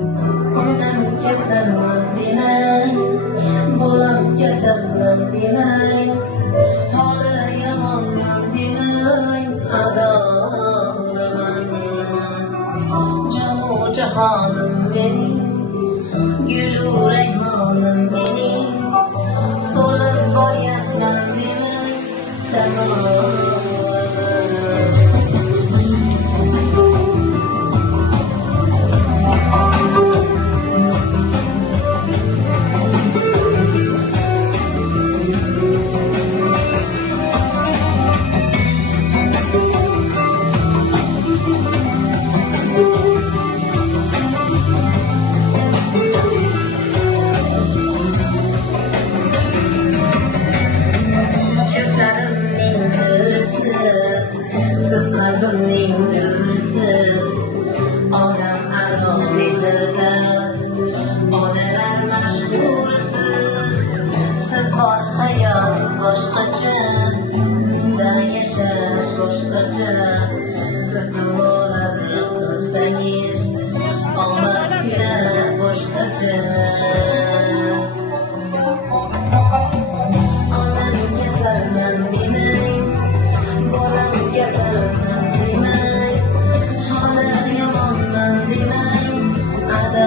Onam kasalman demang, bolam kasalman demang, holi yomonman demang, ado bo'laman. Jonu jahonim mening, gulu rayhonim mening, so'lib boryapman demang, tamom. Onam aro bedirda, onalar mashhursiz. Siz bor hayot boshqacha, unda yashash boshqacha. Siz duolarni qilsangiz, omad kelar boshqacha. Onam kasalman demang, bolam kasalman demang, holi yomonman demang, ado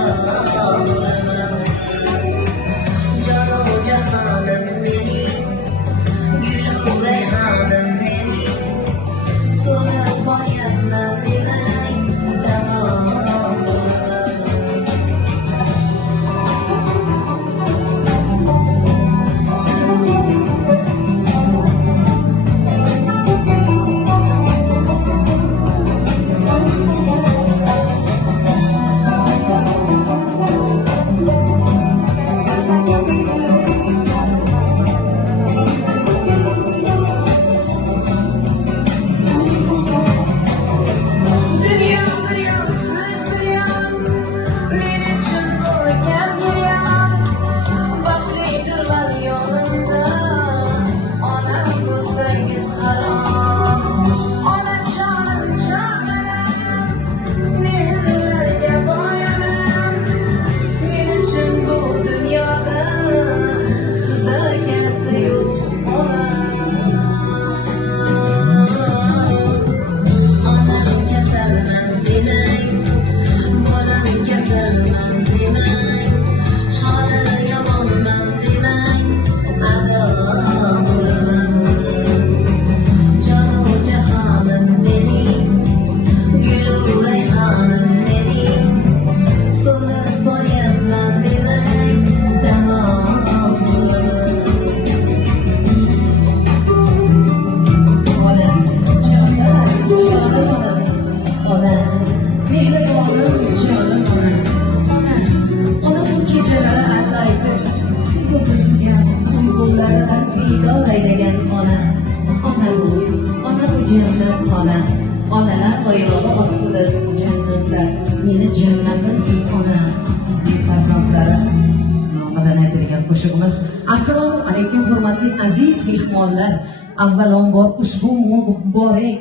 bo'laman. Jonu jahonim mening, gulu rayhonim mening, so'lib boryapman demang, tamom bo'laman. Onalar oyoqi ostida jannatda, meni jannatdan siz ona farzandlari nomidan aytilgan qo'shig'imiz. Assalomu alaykum hurmatli aziz mehmonlar. Avvalambor ushbu muborak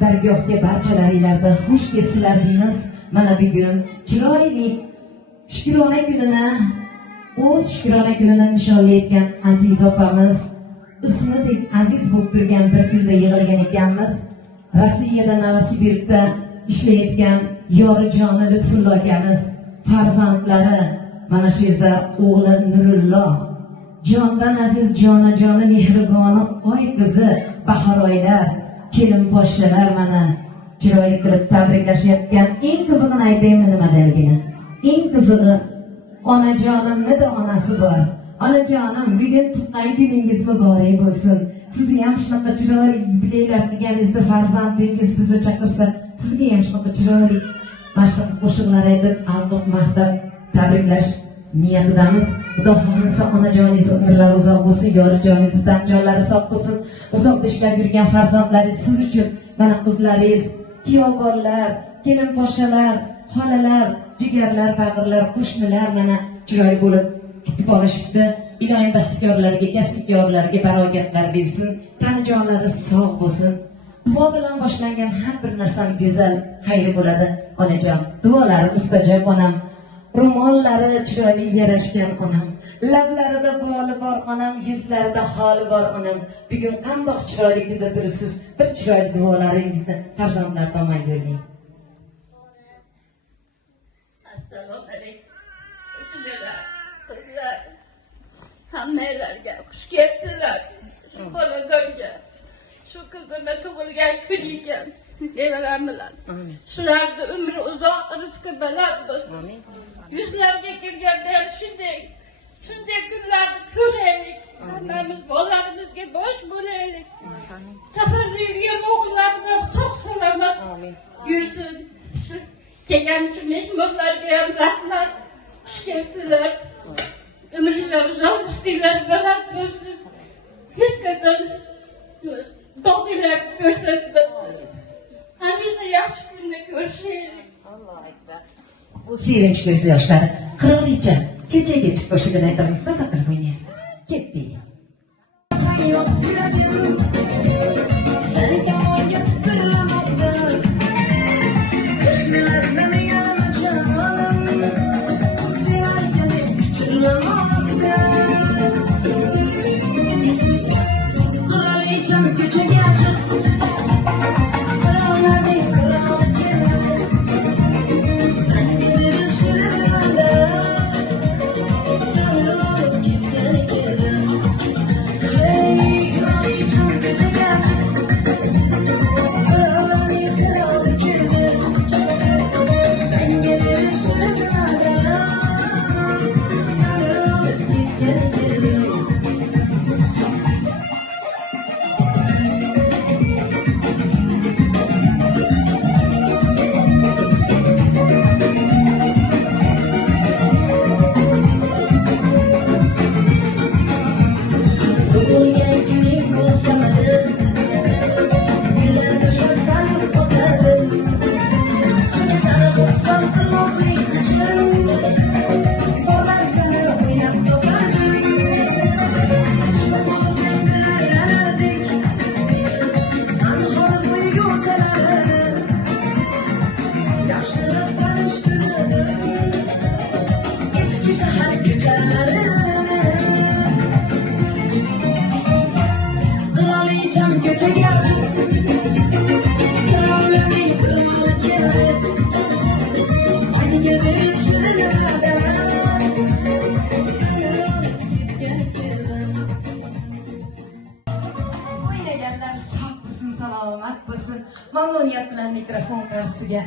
dargohga barchalaringlarda xush kelibsizlar deymiz. Mana bugun chiroyli shukrona kunini, o'z shukrona kunini nishonlayotgan aziz opamiz, ismi deb aziz bo'lib turgan bir kunda yig'ilgan ekanmiz. Rossiyada Novosibirskda ishlayotgan Yorjoni Lutfulla akamiz farzandlari, mana shu yerda o'g'li Nurullo, jondan aziz jonajoni mehriboni oy qizi Baharoylar, kelin poshshalar mana chiroyli qilib tabriklashayotgan. Eng qizig'ini aytaymi nimaligini? Eng qizig'i onajonimni da onasi bor. Onajonim, bugun tuqqan kuningiz muborak bo'lsin. Sizni ham shunaqa chiroyli yubileylar qilganingizda farzandingiz bizni chaqirsa, sizga ham shunaqa chiroyli mashhur qo'shiqlar aytib, alqoq maqtab tabriklash niyatidamiz. Xudo xohlasa onajoningiz umrlari uzoq bo'lsin, yorijoningiz jonlari sog' bo'lsin. Uzoqda ishlab yurgan farzandlaringiz siz uchun mana qizlaringiz, kuyovbonlar, kelin poshshalar, xolalar, jigarlar, bag'irlar, qo'shnilar mana chiroyli bo'lib kutib olishibdi. Iloyim dastkorlarga, kasbkorlarga barogatlar bersin, tani jonlari sog' bo'lsin. duo bilan boshlangan har bir narsani go'zal xayri bo'ladi. Onajon, duolari mustajab onam. Ro'mollari chiroyli yarashgan onam. Lablarida boli bor onam, yuzlarida holi bor onam. Bugun qandoq chiroyli kunda turibsiz. Bir chiroyli duolaringizni farzandlar tomon yo'llang. Assalomu alaykum. Qizlar, hammalarga xush kelibsizlar. Shu xonadonga, shu qizimni tug'ilgan kun ekan. Nevaram bilan. Shularni umri uzoq, rizqi baland bo'lsin. Yuzlarga kelganda ham shunday kunlarni ko'raylik. Hammamiz bolalarimizga bosh bo'laylik. Safarda yurgan o'g'illarimiz sog' salomat yursin. Kelgan shu mehmonlarga ham rahmat. Xush kelibsizlar. Umringlar uzoq, rizqinglar baland bo'lsin. Hech qachon dog'inglar ko'rsatmasin. Hamisha yaxshi kunda ko'rishaylik. Allohu akbar. Bu sevinch ko'z yoshlari qirolicha kechaga chiqib qo'shig'ini aytamiz, maza qilib o'ynaysiz. Ketdik. Salomat bo'lsin. Mamnuniyat bilan mikrofon qarshisiga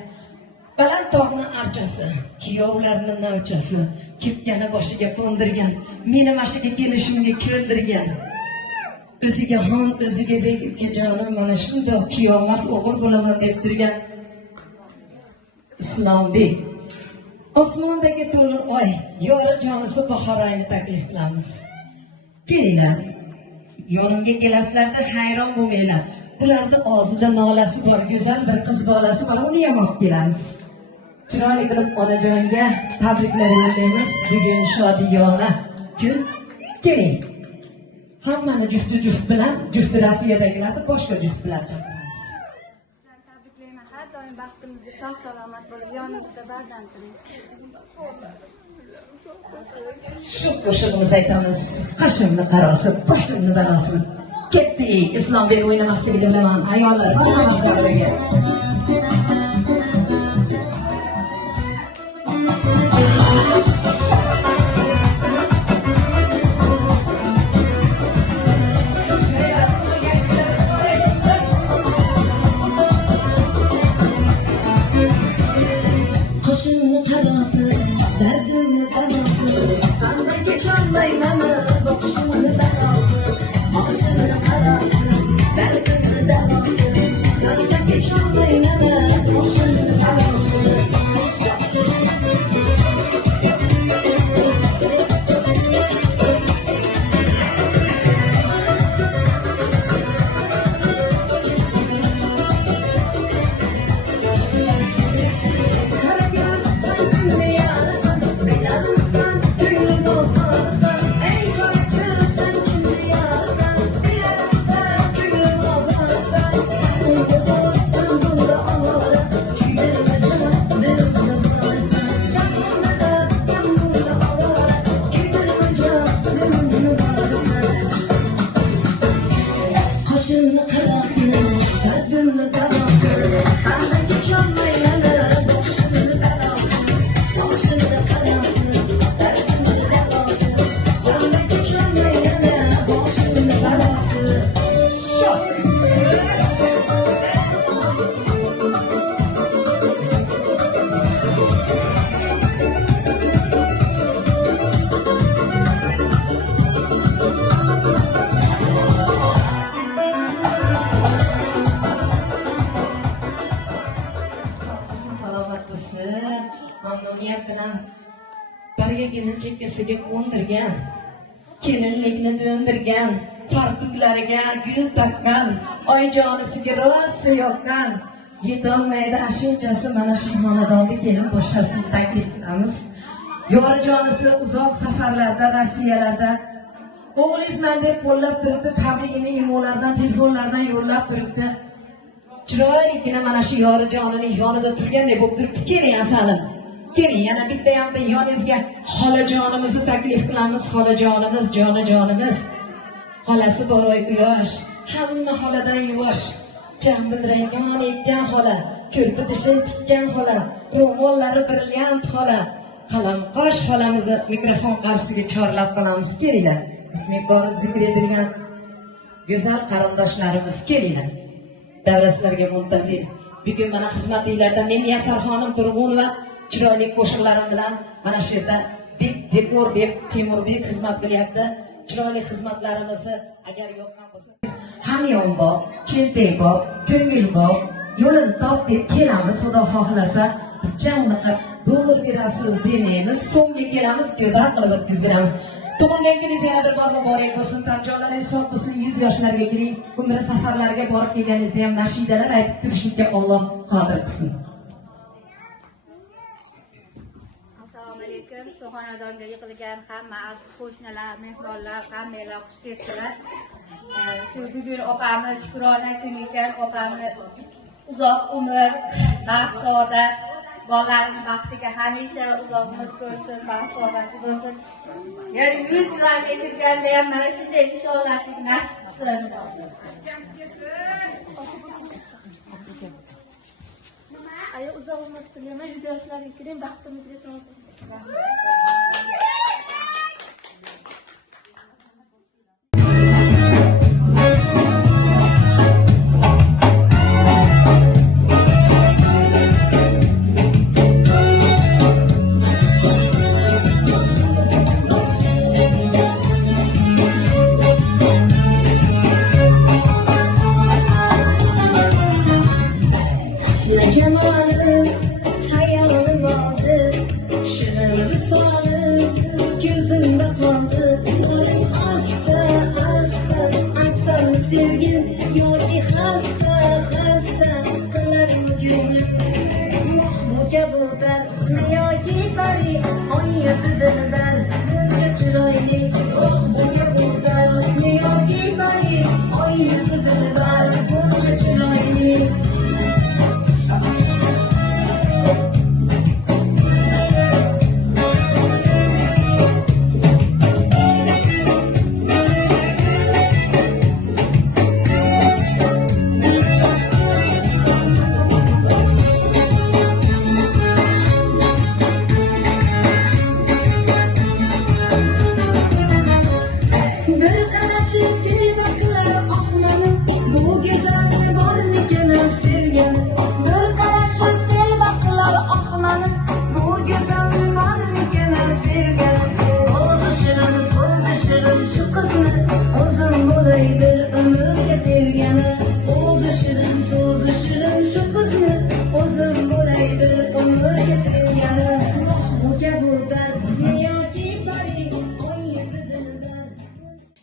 baland tog'ning archasi, kuyovlarning navchasi, kepkani boshiga qo'ndirgan, meni mashiga kelishimga ko'ndirgan. O'ziga xon, o'ziga bek, ukajonim mana shundoq kuyovmas o'g'il bo'laman deb turgan Islombek. Osmondagi to'lin oy, yori jonisi bahorayni taklif qilamiz. Kelinglar. Yonimga kelasizlarda hayron bo'lmanglar. Bularda og'zida nolasi bor, go'zal bir qiz bolasi bor, uni ham olib kelamiz. Chiroyli qilib onajonga tabriklar yo'llaymiz. Bugun shodiyona kun. Keling. Hammani juft bilan, juft Rossiyadagilarni boshqa juft bilan chaqiramiz. Tabriklayman. Har doim baxtimizga sog' salomat bo'lib, yonimizda bardam turing. Shu qo'shig'imiz aytamiz. Qashimni qarosi, boshimni balosi. Ketdik. Islombek o'ynamasligini bilaman. Ayollar, hammalarga. Qo'shimni qarosi, dardimni balosi, sandan kecholmayman, boqishimni balosi. Qo'shimni qarosi, dardimni balosi, sandan kecholmayman, boqishimni balosi. niyat bilan bargagini chekkasiga qo'ndirgan, kelinlikni do'ndirgan, fartuklariga gul taqqan, oyijonisiga rosa yoqqan, yetolmaydi ashunchasi mana shu xonadonga kelin boshlasini taklif qilamiz. Yorijonisi uzoq safarlarda, Rossiyalarda o'g'lingizman deb qo'llab turibdi, tabrigini imolardan, telefonlardan yo'llab turibdi. Chiroyligina mana shu yorijonining yonida turgandek bo'lib turibdi. Keling asalim. Keling, yana bitta hamda yoningizga xolajonimizni taklif qilamiz. Xolajonimiz, jonajonimiz. Xolasi boroy quyosh, hamma xoladan yuvosh. Jambidrayon ekkan xola, ko'rpa tishin tikkan xola, ro'mollari brilliant xola. Qalamqosh xolamizni mikrofon qarshisiga chorlab qolamiz. Kelinglar. Ismi bor zikr etilgan go'zal qarindoshlarimiz kelinglar. Davraslarga muntazir. Bugun mana xizmatlilarda men Yasarxonim Turg'unova chiroyli qo'shiqlarim bilan mana shu yerda dekor deb Temurbek xizmat qilyapti. Chiroyli xizmatlarimizni agar yoqqan bo'lsa, hamyonbop, cheltakbop, ko'ngilbop, yo'lini top deb kelamiz, xudo xohlasa. Bizcha unaqa dollar berasiz demaymiz, so'mga kelamiz, go'zal qilib o'tkazib beramiz. Tug'ilgan kuningiz yana bir bor muborak bo'lsin, tarjonlaringiz sog' bo'lsin, 100 yoshlarga kiring, umra safarlariga borib kelganingizda ham nashidalar aytib turishlikka Alloh qodir qilsin. Assalomu alaykum. Shu xonadonga yig'ilgan hamma aziz qo'shnilar, mehmonlar, hammalar xush kelibsizlar. Shu bugun opamni Shukrona kuni ekan, opamni uzoq umr, baxt, saodat, bolalarning baxtiga hamisha uzoq umr ko'rsin, baxt, saodatli bo'lsin. Yani 100 yillarga kirganda ham mana shunday nishonlashlik nasib qilsin. Ayo uzoq umr tilayman, 100 yoshlarga kiring, baxtimizga sog'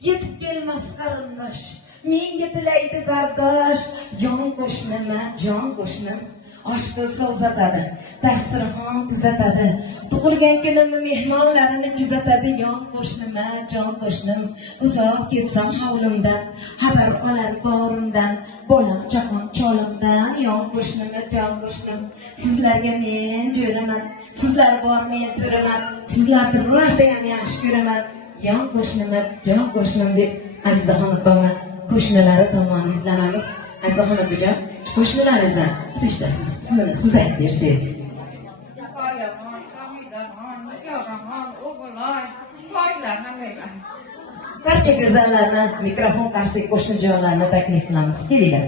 yetib kelmas qarindosh, menga tilaydi bardosh, yon qo'shnima, jon qo'shnim, osh qilsa uzatadi, dasturxon tuzatadi, tug'ilgan kunimni mehmonlarini kuzatadi, yon qo'shnima, jon qo'shnim, uzoq ketsam hovlimdan, xabar olar borimdan, bolam chaqon cholimdan, yon qo'shnima, jon qo'shnim, sizlarga men jo'raman, sizlar bor men to'raman, sizlarni rosa ham yaxshi ko'raman. Yon qo'shnima, jon qo'shnim deb Azizaxon opamni qo'shnilari tomon yuzlanamiz. Azizaxon opajon, qo'shnilaringizdan ishlasiz. Siz aytib bersangiz. Barcha go'zallarni mikrofon qarshisiga qo'shnijonlarni taklif qilamiz. Kelinglar.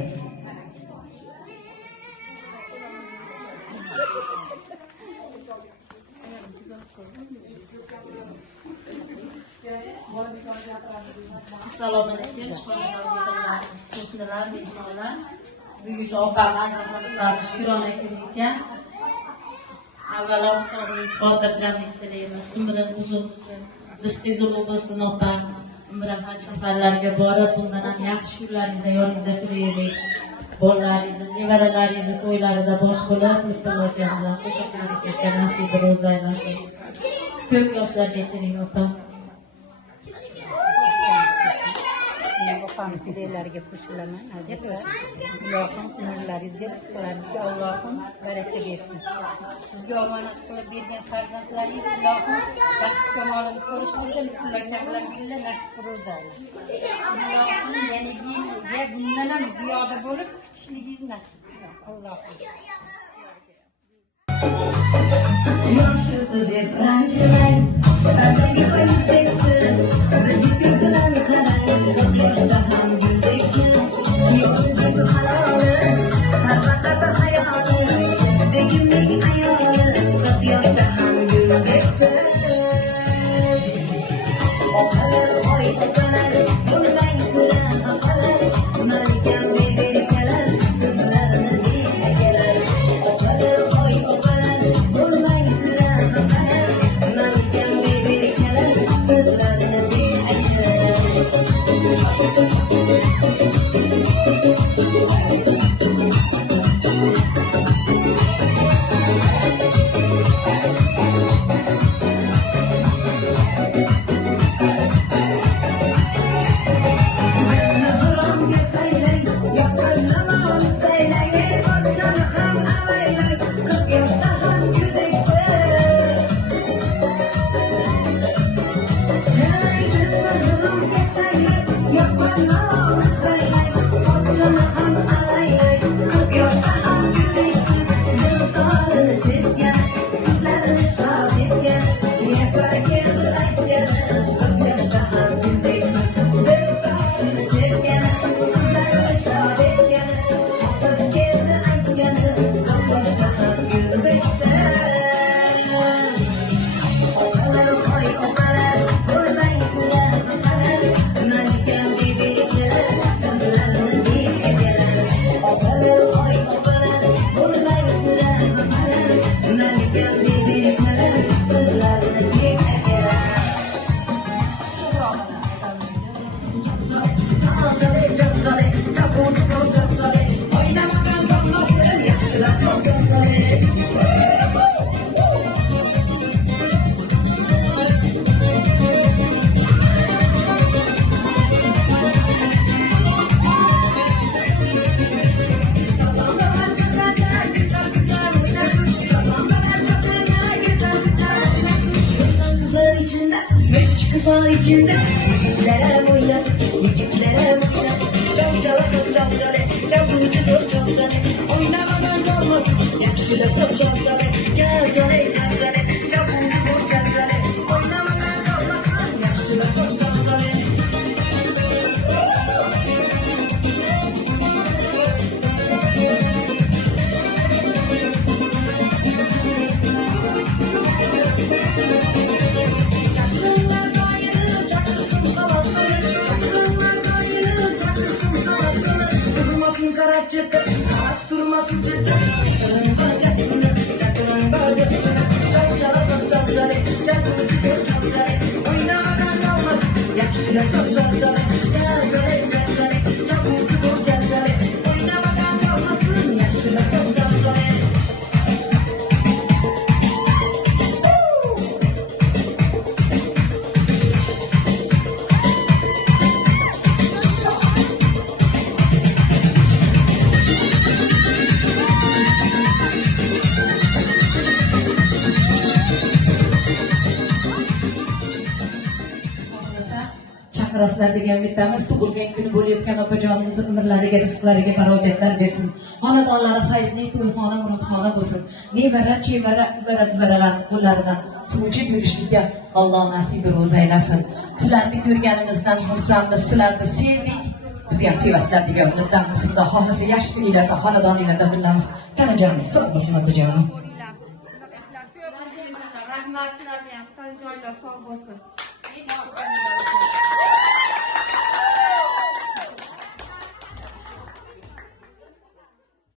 Assalomu alaykum. Qo'shnilar, mehmonlar. Bugun opam Azizaxon Shukrona kuni ekan. avvalom sog'lik, xotirjamlik tilaymiz. Umrim uzun bo'lsin. Rizqingiz ulug' bo'lsin opa. Umra haj safarlarga borib, bundan ham yaxshi kunlaringizda yoningizda turaylik. Bolalaringizni, nevaralaringizni to'ylarida bosh bo'lib, mutlaqo bilan qo'shiqlarga nasib ro'za aylasin. Ko'p yoshlarga yetiring opa. Opam fideylariga qo'shilaman. Allohim umrlaringizga, rizqlaringizga Allohim baraka bersin. Sizga omonat qilib bergan farzandlaringiz Allohim baxt kamolini ko'rishingizga mutlaqo billah nasib qilsin. Allohim yana yilga bundan ham ziyoda bo'lib kutishligingiz nasib qilsin. Allohim. Yoshidi deb ranjimang, qadriga qo'yibsiz, bizni ko'zlarni qarang, yoshda ham guldeksiz, yo'lda haloli, farzandlarda hayoli, begimlik ayoli, yoshda ham guldeksiz. Opalar, hoy opalar, bo'lmang sizlar opalar, malikam berkalar, sizlarni berkalar. Opalar, hoy opalar, bo'lmang sizlar opalar, malikam berkalar, sizlarni içinde yigitlere boyasın, yigitlere boyasın. Çalcalasız çalcale, çabucuz çalcale, oynamadan kalmasın, yakşılasın çalcale, çalcale, çalcale, çabucuz çalcale, oynamadan kalmasın, yakşılasın çalcale. Durmasın çıtır, çakırın bacaksını, çakırın bacasını. Çalcalasız çalcale, çakırcı çalcale, oynamadan kalmasın, yakşıla çalcale, çalcale, çalcale, çakırcı çalcale, oynamadan kalmasın, yakşıla çalcale. Chaqirasizlar degan bittamiz tug'ilgan kuni bo'layotgan opajonimizni umrlariga, rizqlariga barobatlar bersin. Xonadonlari fayzli to'yxona, murodxona bo'lsin. Nevara, chevara, uvaralarni qo'llaridan suvchib yurishlikka Alloh nasibi ro'za aylasin. Sizlarni ko'rganimizdan xursandmiz, sizlarni sevdik. Bizni ham sevasizlar degan umiddamiz. Xudo xohlasa yaxshi kunlarda, xonadoninglarda bilamiz. Tanajonimiz sog' bo'lsin opajonim. Rahmat sizlarga ham, joylar sog' bo'lsin.